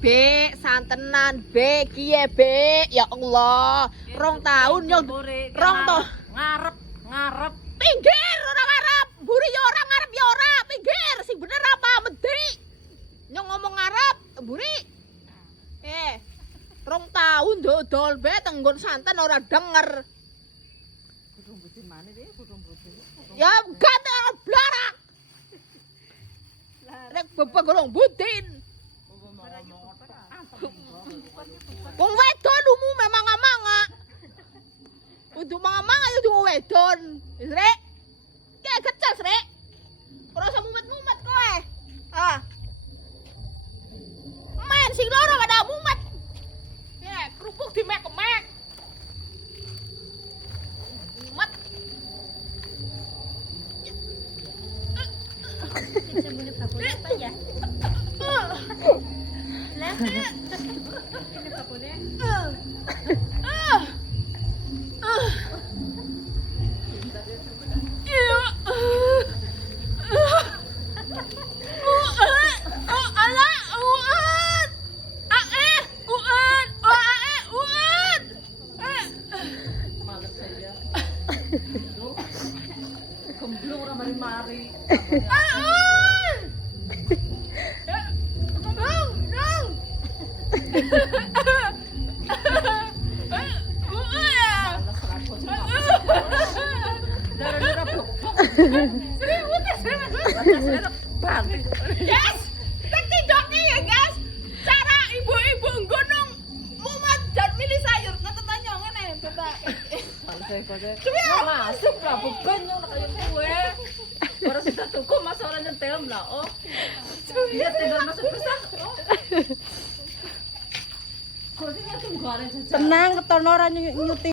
Be, santenan Be, kiye Be, ya Allah. 2 tahun yo. 2 tahun. Ngarep. Pinggir ora ngarep. Mburi yo ora ngarep yo ora. Pinggir sing bener apa medhi. Nyong ngomong ngarep, mburi. 2 tahun dodol Be tenggon santen ora denger. Kudu budin maneh iki, kudu budin. Ya gate blarak. Rek bebek golong budin. Wong wedon umume manga-manga. Kudu manga-manga yo wong wedon. Wis rek. Ki geces rek. Ora usah mumet-mumet kowe. Ah. Men sing loro ada mumet. Kerupuk di mek-mek. Mumet. Semuanya bakulnya apa ya? Lah. Ini bakulnya. Gemblung ora mari-mari. Yes, tak tidaknya ya guys. Cara ibu-ibu gunung mumet dan milih sayur. Nonton tanya ngene, coba. Masuk lah beban yang kaya gue. Orang sudah tuku masa orang nyetel lah. Oh. Dia tinggal masuk besar. Oh. Kok dia tunggu ada Tenang, ketono ora nyuti.